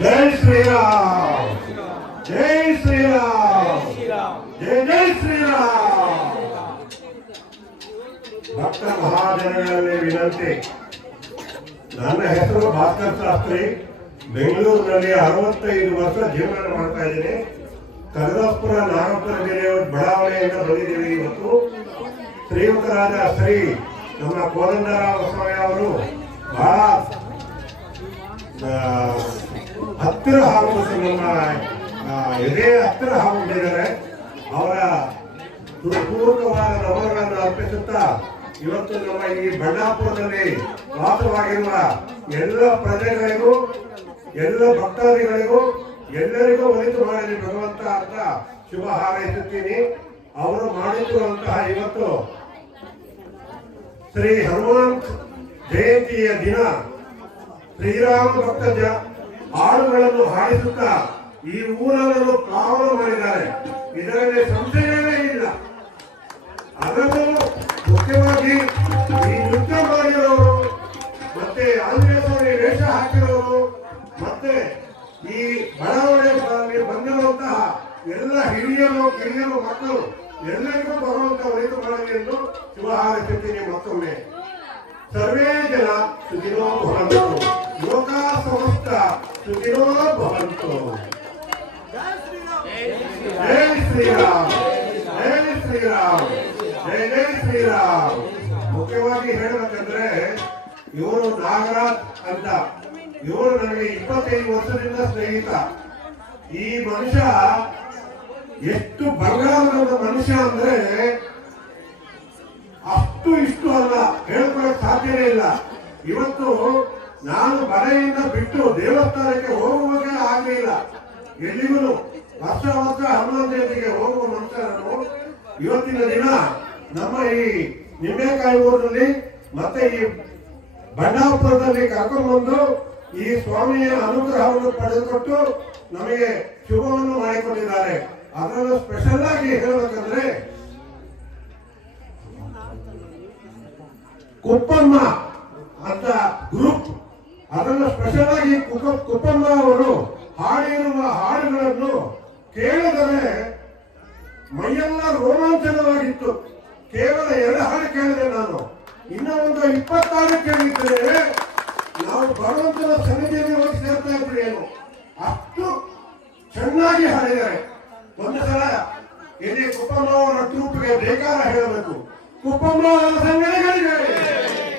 जय श्रीराम, जय श्रीराम, जय जय श्रीराम. ಭಕ್ತ ಮಹಾಜನಗಳಲ್ಲಿ ವಿನಂತಿ. ನನ್ನ ಹೆಸರು ಭಾಸ್ಕರ್ ಶಾಸ್ತ್ರಿ. ಬೆಂಗಳೂರಿನಲ್ಲಿ 65 ವರ್ಷ ಜೀವನ ಮಾಡ್ತಾ ಇದ್ದೀನಿ. ಕನಕಪುರ ನಾಗಪುರ ಜಿಲ್ಲೆಯ ಬಡಾವಣೆಯಿಂದ ಬಂದಿದ್ದೀವಿ. ಇವತ್ತು ಶ್ರೀಮಂತರಾದ ಶ್ರೀ ನಮ್ಮ ಕೋದಂಡರಾಮ ಸ್ವಾಮಿ ಅವರು ಬಹಳ ಹತ್ತಿರ ಹಾಕುವುದು, ನಮ್ಮ ಎದೆ ಹತ್ತಿರ ಹಾಕಿದ್ದಾರೆ. ಅವರ ಪೂರ್ವಕವಾದ ನಮನಗಳನ್ನು ಅರ್ಪಿಸುತ್ತಾ ಇವತ್ತು ನಮ್ಮ ಈ ಬಳ್ಳಾಪುರದಲ್ಲಿ ವಾಸವಾಗಿರುವ ಎಲ್ಲ ಪ್ರಜೆಗಳಿಗೂ ಎಲ್ಲ ಭಕ್ತಾದಿಗಳಿಗೂ ಎಲ್ಲರಿಗೂ ಒಳಿತು ಮಾಡಲಿ ಭಗವಂತ ಅಂತ ಶುಭ ಹಾರೈಸುತ್ತೀನಿ. ಅವರು ಮಾಡಿರುವಂತಹ ಇವತ್ತು ಶ್ರೀ ಹನುಮಾನ್ ಜಯಂತಿಯ ದಿನ ಶ್ರೀರಾಮ ಭಕ್ತ ಹಾಡುಗಳನ್ನು ಹಾಡಿಸುತ್ತಾ ಈ ಊರನ್ನು ಪಾವನ ಮಾಡಿದ್ದಾರೆ. ಇದರಲ್ಲಿ ಸಂಶಯವೇ ಇಲ್ಲ. ಅದನ್ನು ಮುಖ್ಯವಾಗಿ ಈ ನೃತ್ಯ ಮಾಡಿರೋರು ಮತ್ತೆ ಆಂಜನೇಯ ಸ್ವಾಮಿ ವೇಷ ಹಾಕಿರೋರು ಮತ್ತೆ ಈ ಬಡಾವಣೆಗಳಲ್ಲಿ ಬಂದಿರುವಂತಹ ಎಲ್ಲ ಹಿರಿಯರು ಕಿರಿಯರು ಮಕ್ಕಳು ಎಲ್ಲರಿಗೂ ಭಗವಂತ ಒಳಿತು ಮಾಡಲಿ ಎಂದು ಶುಭ ಹಾರೈಸುತ್ತೀನಿ. ಮತ್ತೊಮ್ಮೆ ಸರ್ವೇ ಜನ ಸುಖಿನೋ ಭವಂತು, ಲೋಕ ಸಮಸ್ತ ಸುಖಿನೋ ಭವಂತು. ಜೈ ಶ್ರೀರಾಮ್, ಜೈ ಶ್ರೀರಾಮ್, ಜೈ ಜೈ ಶ್ರೀರಾಮ್. ಮುಖ್ಯವಾಗಿ ಹೇಳಬೇಕಂದ್ರೆ ಇವರು ನಾಗರಾಜ್ ಅಂತ, ಇವರು ನನಗೆ 25 ವರ್ಷದಿಂದ ಸ್ನೇಹಿತ. ಈ ಮನುಷ್ಯ ಎಷ್ಟು ಬಂಗಾರದ ಮನುಷ್ಯ ಅಂದ್ರೆ ಅಷ್ಟು ಇಷ್ಟು ಅಲ್ಲ, ಹೇಳ್ಕೊಳಕ್ ಸಾಧ್ಯನೇ ಇಲ್ಲ. ಇವತ್ತು ನಾನು ಮನೆಯಿಂದ ಬಿಟ್ಟು ದೇವಸ್ಥಾನಕ್ಕೆ ಹೋಗುವಾಗೆ ಆಗಲಿಲ್ಲ. ಎಲ್ಲಿಗೂ ವರ್ಷ ಹನುಮಾನ್ ಜಯಂತಿಗೆ ಹೋಗುವ ಮನುಷ್ಯ ನಾನು. ಇವತ್ತಿನ ದಿನ ನಮ್ಮ ಈ ನಿಂಬೆಕಾಯಿ ಊರಿನಲ್ಲಿ ಮತ್ತೆ ಈ ಬಂಡಾಪುರದಲ್ಲಿ ಕರ್ಕೊಂಡ್ಬಂದು ಈ ಸ್ವಾಮಿಯ ಅನುಗ್ರಹವನ್ನು ಪಡೆದುಕೊಟ್ಟು ನಮಗೆ ಶುಭವನ್ನು ಮಾಡಿಕೊಂಡಿದ್ದಾರೆ. ಅದನ್ನು ಸ್ಪೆಷಲ್ ಆಗಿ ಹೇಳಬೇಕಂದ್ರೆ ಕುಪ್ಪಮ್ಮ ಅಂತ ಗ್ರೂಪ್, ಅದನ್ನು ಸ್ಪೆಷಲ್ ಆಗಿ ಕುಪ್ಪಮ್ಮ ಅವರು ಹಾಡಿರುವ ಹಾಡುಗಳನ್ನು ಕೇಳಿದರೆ ಮೈಯೆಲ್ಲ ರೋಮಾಂಚನವಾಗಿತ್ತು. ಕೇವಲ 2 ಹಾಡು ಕೇಳಿದೆ ನಾನು, ಇನ್ನೂ ಒಂದು 26 ಕೇಳಿದ್ದೇನೆ. ನಾವು ಭಗವಂತನ ಸನ್ನಿಧಿಯಲ್ಲಿ ಹೋಗಿ ಸೇರ್ತಾ ಇದ್ವಿ ಏನು, ಅಷ್ಟು ಚೆನ್ನಾಗಿ ಹಾಡಿದ್ದಾರೆ. ಒಂದು ಸಲ ಇಲ್ಲಿ ಕುಪ್ಪಮ್ಮ ಅವರ ಟ್ರೂಪ್ಗೆ ಬೇಕಾದ ಹೇಳಬೇಕು. ಕುಪ್ಪಮ್ಮ ಸಂಘಟನೆಗಳಿಗೆ,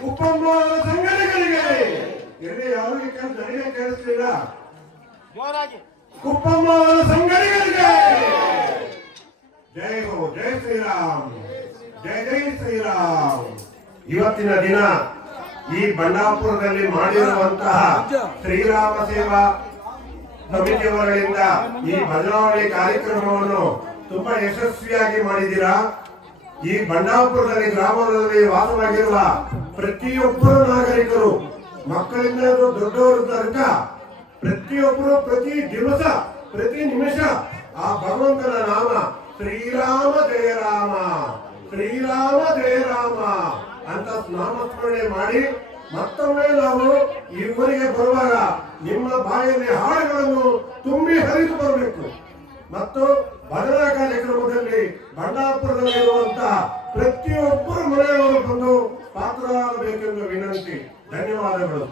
ಕುಪ್ಪಮ್ಮ ಸಂಘಟನೆಗಳಿಗೆ ಎಲ್ಲಿ ಯಾರಿಗೆ ನನಗೆ ಕೇಳಿಸ್ಲಿಲ್ಲ. ಕುಪ್ಪಮ್ಮ ಸಂಘಟನೆಗಳಿಗೆ ಜೈ ಹೋ, ಜೈ ಶ್ರೀರಾಮ್, ಜೈ ಜೈ ಶ್ರೀರಾಮ್. ಇವತ್ತಿನ ದಿನ ಈ ಬಂಡಾಪುರದಲ್ಲಿ ಮಾಡಿರುವಂತಹ ಶ್ರೀರಾಮ ಸೇವಾ ಸಮಿತಿಯವರಿಂದ ಈ ಬದಲಾವಣೆ ಕಾರ್ಯಕ್ರಮವನ್ನು ತುಂಬಾ ಯಶಸ್ವಿಯಾಗಿ ಮಾಡಿದ್ದೀರಾ. ಈ ಬಂಡಾಪುರದಲ್ಲಿ ಗ್ರಾಮದಲ್ಲಿ ವಾಸವಾಗಿರುವ ಪ್ರತಿಯೊಬ್ಬರು ನಾಗರಿಕರು, ಮಕ್ಕಳಿಂದ ದೊಡ್ಡವರು ತನಕ ಪ್ರತಿಯೊಬ್ಬರು ಪ್ರತಿ ದಿವಸ ಪ್ರತಿ ನಿಮಿಷ ಆ ಭಗವಂತನ ನಾಮ ಶ್ರೀರಾಮ ಜಯ ರಾಮ, ಶ್ರೀರಾಮ ಜಯ ರಾಮ ಅಂತ ನಾಮಸ್ಮರಣೆ ಮಾಡಿ ಮತ್ತೊಮ್ಮೆ ನಾವು ಈ ಊರಿಗೆ ಬರುವಾಗ ನಿಮ್ಮ ಬಾಯಲ್ಲಿ ಹಾಡುಗಳನ್ನು ತುಂಬಿ ಹರಿದು ಬರಬೇಕು. ಮತ್ತು ಭಜನಾ ಕಾರ್ಯಕ್ರಮದಲ್ಲಿ ಬಂಡಾಪುರದಲ್ಲಿರುವಂತಹ ಪ್ರತಿಯೊಬ್ಬರು ಮನೆಯವರು ಬಂದು ಪಾತ್ರರಾಗಬೇಕೆಂದು ವಿನಂತಿ. ಧನ್ಯವಾದಗಳು.